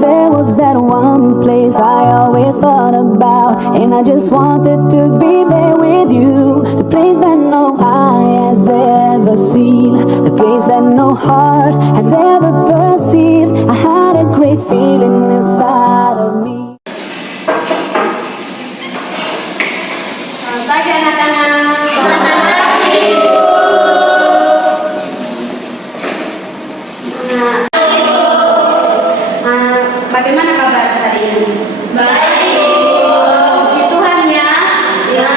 There was that one place I always thought about, and I just wanted to be there with you. The place that no eye has ever seen, the place that no heart has ever perceived. I had a great feeling inside of me. Selamat pagi anak-anak. Selamat pagi, Ibu. Bagaimana kabar hari ini? Baik, Ibu. Puji Tuhan ya. Ya.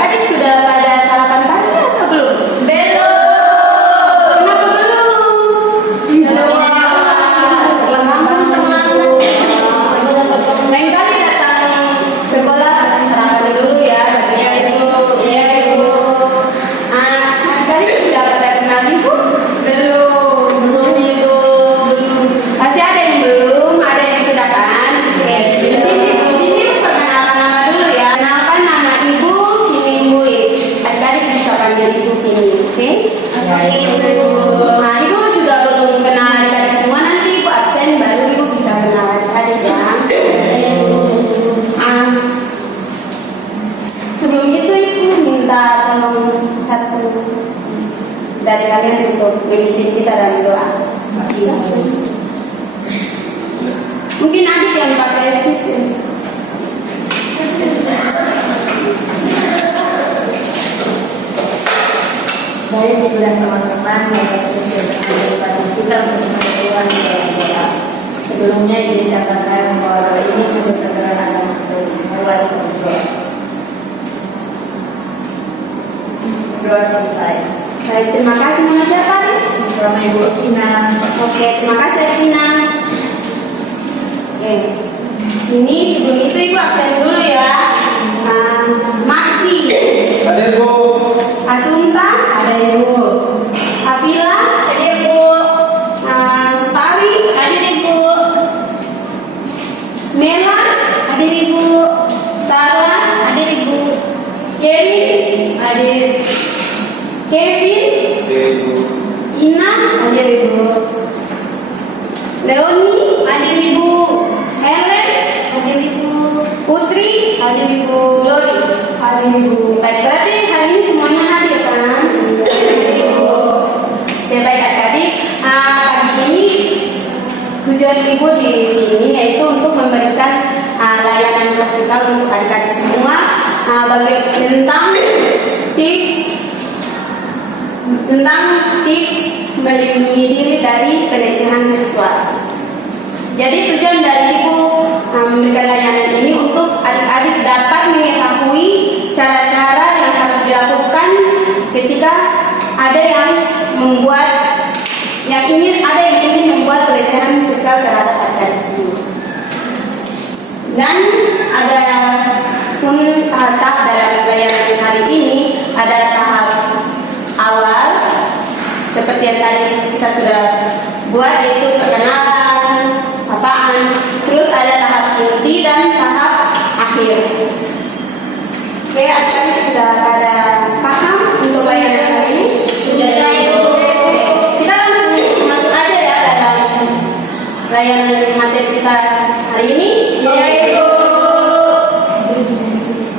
Adik sudah pada sarapan pagi atau belum? Belum. Kenapa belum? Lain kali datang sekolah sarapan dulu ya. Ya, Ibu. Ya, Ibu. Hari sudah pada kenal Ibu? Belum. Belum, Ibu. Masih ada yang belum, ada yang sudah kan? Oke, di sini perkenalkan nama dulu ya. Kenalkan nama Ibu Kiningui. Adik bisa panggil Ibu Kini, oke? Oke, Ibu. Nah, Ibu juga belum kenal adik semua, nanti Ibu absen baru Ibu bisa kenal adik ya. Sebelum itu Ibu minta tolong satu dari kalian untuk memimpin kita dalam doa. Mungkin adik yang pakai itu. Baik, Ibu dan teman-teman yang daripada kita untuk Tuhan yang doa. Sebelumnya izinkan saya membawa doa ini untuk keterangan membuat doa. Doa selesai. Baik, terima kasih. Nama siapa nih? Sama Ibu Kina. Oke, terima kasih Tina. Oke, sini sebelum itu Ibu absen dulu ya. Maksi, Hadir, Bu. Asumsa, Ada Ibu. Afila, Hadir, Bu. Pari, Hadir, Ibu. Mela, Hadir, Ibu. Sarah, Hadir, Ibu. Kenny, Hadir. Kevin, Hadir, Bu. Ina, Hadir, Ibu. Leoni, Hadir, Ibu. Helen, Hadir, Ibu. Putri, Hadir, Ibu. Glory. Hadir, Ibu. Baik, berarti hari ini semuanya hadir kan? Hadir, Ibu. Oke, baik adik-adik. Pagi ini tujuan Ibu di sini yaitu untuk memberikan layanan klasikal untuk adik-adik semua tentang tips melindungi diri dari pelecehan seksual. Jadi tujuan dari Ibu memberikan layanan ini untuk adik-adik dapat mengetahui cara-cara yang harus dilakukan ketika ada yang ingin membuat pelecehan seksual terhadap adik-adik semua. Dan ada tahap dalam layanan hari ini, ada tahap awal seperti yang tadi kita sudah buat, yaitu perkenalan, sapaan, terus ada tahap inti dan tahap akhir. Oke, adik-adik sudah pada paham untuk layanan hari ini? Sudah, Ibu. Oke, kita langsung masuk aja ya dalam layanan materi kita hari ini. Ya, Ibu.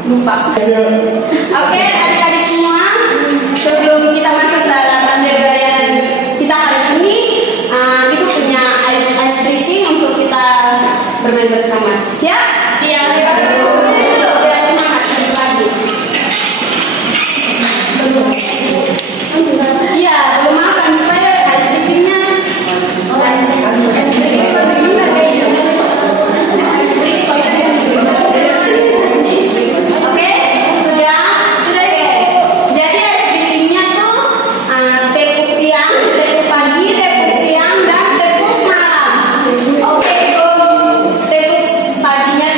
Lupa. Oke, adik-adik semua, sebelum kita masuk dalam materi layanan kita hari ini, Ibu punya ice breaking untuk kita bermain bersama. Siap? Siap. Biar semangat lagi. Iya, belum makan supaya ice breakingnya. Oke, sudah. Oke. Jadi ice breakingnya tuh tepuk siang, tepuk pagi, tepuk siang, dan tepuk malam. Oke, tepuk paginya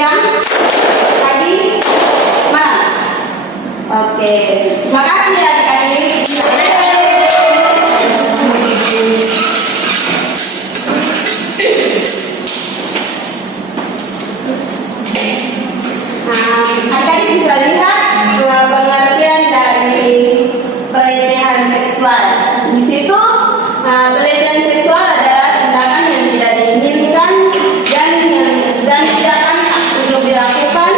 siang, pagi, malam. Oke, terima kasih ya adik-adik. Adik-adik bisa lihat pengertian dari pelecehan seksual. Di situ pelecehan seksual adalah tindakan yang tidak diinginkan dan tidak pantas untuk dilakukan.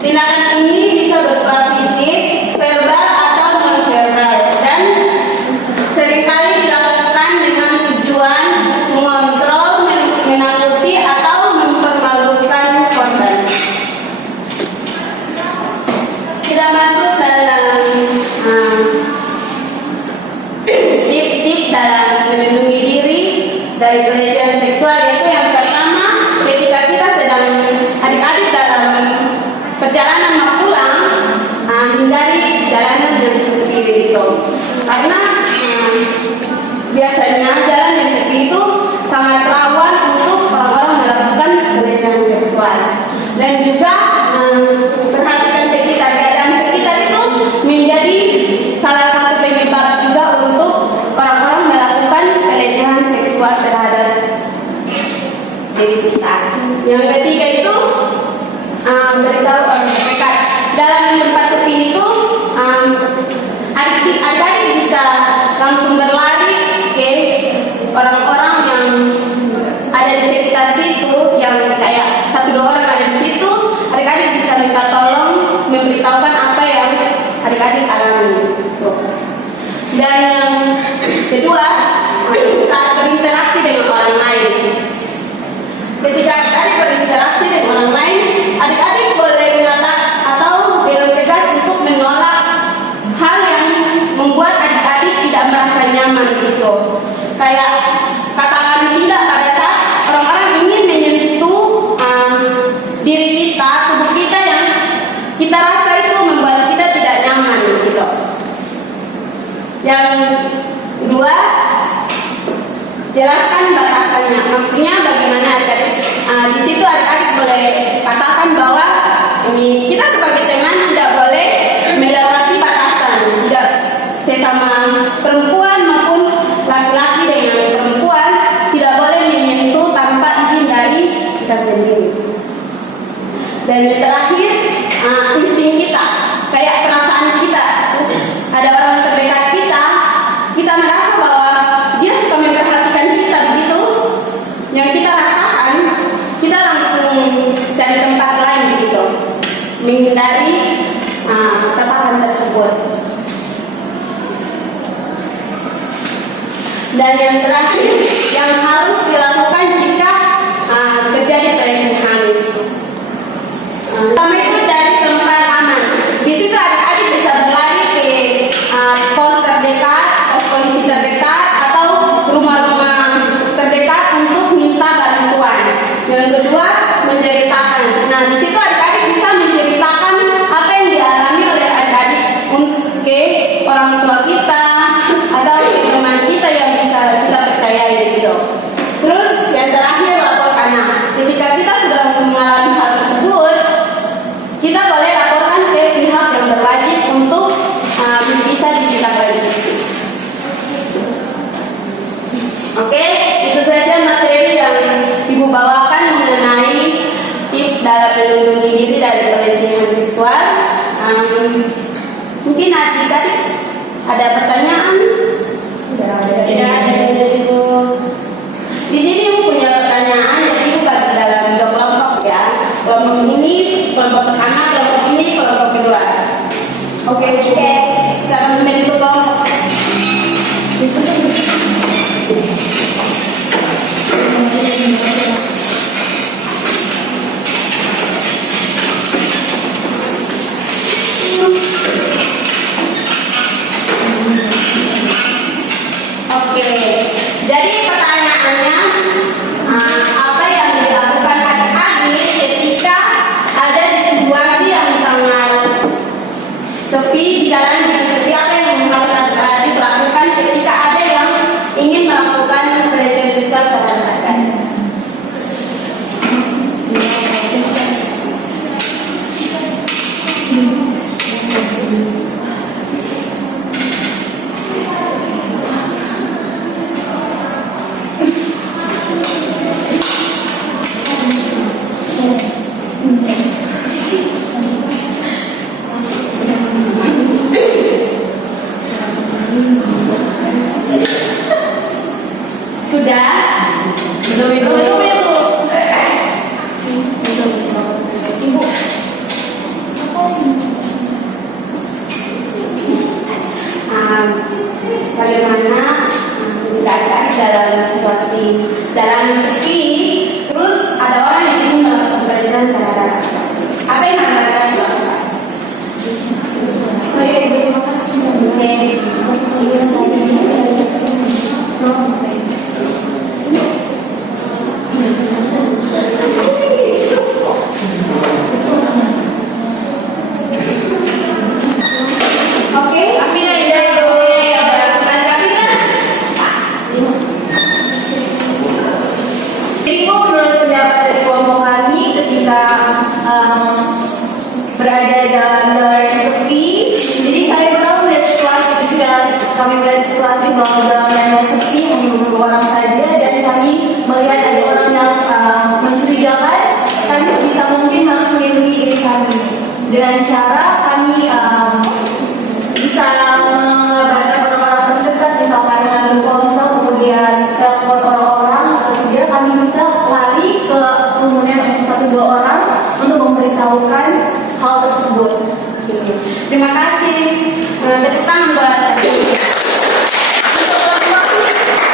Tindakan ini bisa berupa fisik, verbal atau non-verbal dan seringkali dilakukan dengan tujuan mengontrol, menakuti atau mempermalukan korban. Kita masuk dalam tips-tips dalam melindungi diri dari pelecehan seksual, yaitu yang pertama, ketika kita sedang adik-adik dalam perjalanan mau pulang, hindari jalanan yang sepi itu, karena biasanya jalan yang sepi itu sangat rawan untuk orang-orang melakukan pelecehan seksual. Dan juga perhatikan sekitar, keadaan sekitar itu menjadi salah satu penyebab juga untuk orang-orang melakukan pelecehan seksual terhadap diri kita. Yang ketiga itu beritahu orang terdekat. Dalam tempat sepi itu adik-adik bisa langsung berlari ke orang-orang yang ada di sekitar situ, yang kayak 1-2 orang ada di situ. Adik-adik bisa minta tolong, memberitahukan apa yang adik-adik alami. Dan yang kedua, saat berinteraksi dengan orang lain. Ketika adik-adik berinteraksi dengan orang lain, adik-adik boleh mengatakan atau bilang tegas untuk menolak hal yang membuat adik-adik tidak merasa nyaman gitu. Kayak katakan tidak pada saat orang-orang ingin menyentuh diri kita, tubuh kita yang kita rasa itu membuat kita tidak nyaman gitu. Yang kedua, jelaskan batasannya. Maksudnya bagaimana adik-adik? Di situ adik-adik boleh katakan bahwa kita sebagai teman tidak boleh melewati batasan, tidak sesama perempuan maupun laki-laki dengan perempuan tidak boleh menyentuh tanpa izin dari kita sendiri. Dan yang terakhir, insting kita, kayak perasaan kita. Ada orang terdekat kita merasa bahwa dia suka memperhatikan kita begitu, yang kita rasakan, kita langsung cari tempat lain begitu, menghindari katakan tersebut. Dan yang terakhir, yang harus dilakukan jika terjadi pelecehan, pertama itu dari tempat aman. Di situ adik-adik bisa berlari ke pos terdekat, pos polisi terdekat, atau rumah-rumah terdekat untuk minta bantuan. Yang kedua, menceritakan. Nah, di situ adik-adik bisa menceritakan apa yang dialami oleh adik-adik ke orang tua kita atau ke teman kita yang bisa kita percayai gitu. Terus yang terakhir, laporkan. Nah, ketika kita sudah mengalami hal tersebut, kita boleh laporkan ke pihak yang berwajib untuk bisa ditindaklanjuti. Oke, itu saja materi yang Ibu bawakan mengenai tips dalam melindungi diri dari pelecehan seksual. Mungkin adik-adik ada pertanyaan? Tidak ada dari Ibu. Di sini Ibu punya pertanyaan, jadi Ibu bagi dalam 2 kelompok ya. Kelompok ini, kelompok pertama, kelompok ini, kelompok kedua. Oke. Silakan membentuk kelompok. Jadi itu menurut pendapat dari kelompok kami ketika berada dalam jalan yang sepi. Jadi kami pernah melihat situasi ketika kami melihat situasi bahwa jalan yang sepi hanya berdua orang saja dan kami melihat ada orang yang mencurigakan. Kami sebisa mungkin harus melindungi diri kami dengan cara kami bisa mengabarkan orang-orang terdekat, misalkan dengan ponsel kemudian telepon orang-orang, atau tidak kami bisa lari ke kerumunan 1-2 orang untuk memberitahukan hal tersebut. Terima kasih. Tepuk tangan buat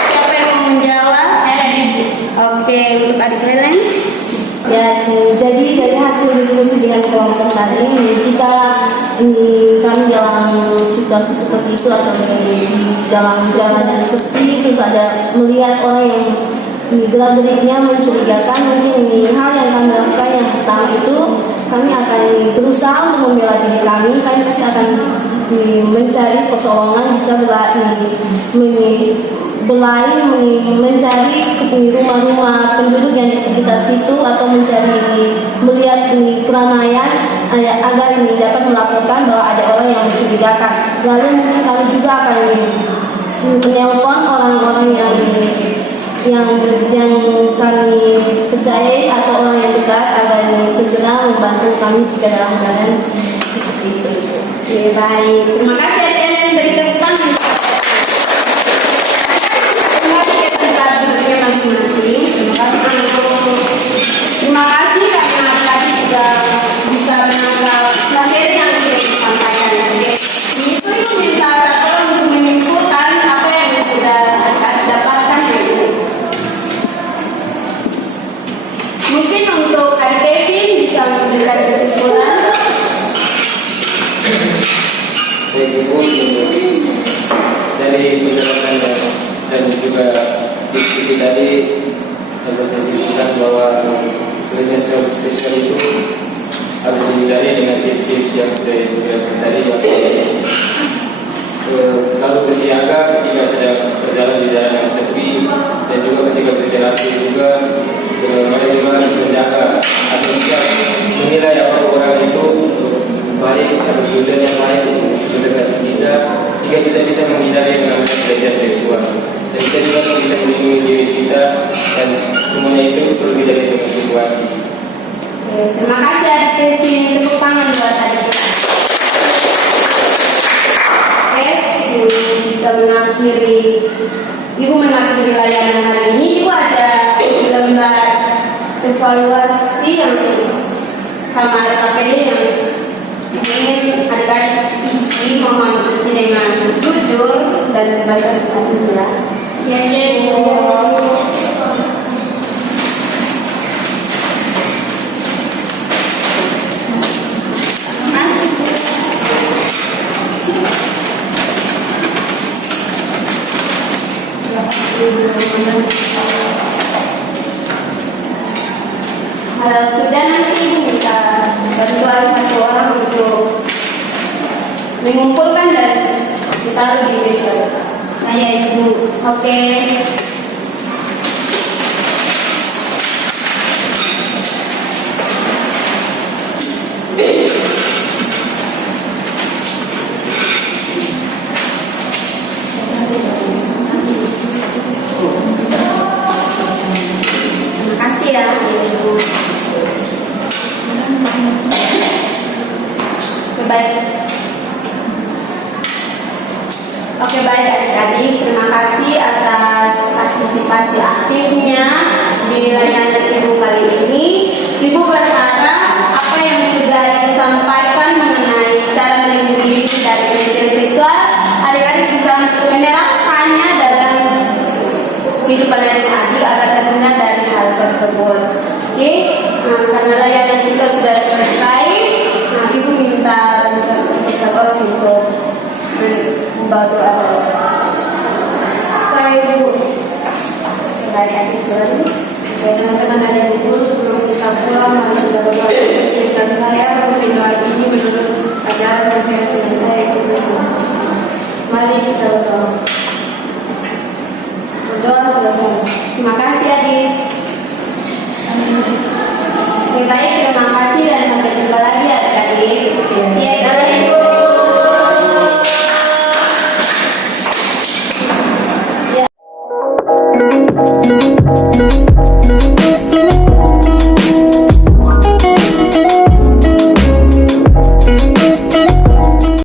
siapa yang mau menjawab? Oke, untuk adik Helen. Dan jadi dari hasil diskusi dengan kelompok tadi, jika kami dalam situasi seperti itu atau di dalam jalan yang sepi terus ada melihat orang yang gerak-geriknya mencurigakan, mungkin hal yang kami lakukan yang pertama itu kami akan berusaha untuk membela diri kami pasti akan mencari pertolongan, bisa berlari mencari rumah-rumah penduduk yang di sekitar situ atau melihat keramaian agar dapat melaporkan bahwa ada orang yang mencurigakan. Lalu mungkin kami juga akan menelpon orang-orang yang kami percayai atau orang yang dekat agar segera membantu kami jika dalam keadaan seperti itu. Oke, baik. Terima kasih adik Helen, beri tepuk tangan. Terima kasih karena tadi sudah bisa menangkap materi yang sudah disampaikan. Itu minta orang untuk menyimpulkan apa yang sudah dapatkan hari ini. Mungkin untuk adik Kevin bisa memberikan kesimpulan. Dari penjelasan dan juga diskusi tadi dapat saya simpulkan bahwa pelecehan seksual itu harus dihindari dengan tips-tips yang sudah dijelaskan tadi, selalu bersiaga ketika sedang berjalan di jalan yang sepi, dan juga ketika berinteraksi juga mereka juga harus menjaga atau bisa menilai apa orang itu baik atau sudah yang baik untuk mendekati kita, sehingga kita bisa menghindari yang namanya pelecehan seksual. Dan kita juga bisa melindungi diri kita, dan semuanya itu perlu kita lihat dengan situasi. Terima kasih adik Kevin, tepuk tangan buat adik. Oke, kita mengakhiri, Ibu mengakhiri layanan hari ini. Ibu ada lembar evaluasi yang sama ada KPD yang ingin adik-adik isi, mohon isi dengan jujur dan baca ya. Ya, Kalau sudah nanti minta bantuan satu orang untuk mengumpulkan dan ditaruh di meja. Saya Ibu. Oke. Terima kasih ya Ibu. Baik. Oke, baik adik-adik, terima kasih atas partisipasi aktifnya di layanan Ibu kali ini. Ibu berharap apa yang sudah Ibu sampaikan mengenai cara melindungi diri dari pelecehan seksual, adik-adik bisa menerapkannya dalam kehidupan adik-adik agar terhindar dari hal tersebut. Oke, karena layanan kita sudah selesai, Ibu minta orang untuk membantu saya Ibu. Saya adik lagi. Teman-teman ada yang Ibu sebelum kita pulang, mari kita berdoa. Jadikan saya memimpin doa ini menurut ajaran dan keyakinan saya Ibu. Mari kita berdoa. Berdoa selesai. Terima kasih adik. Baik, terima kasih.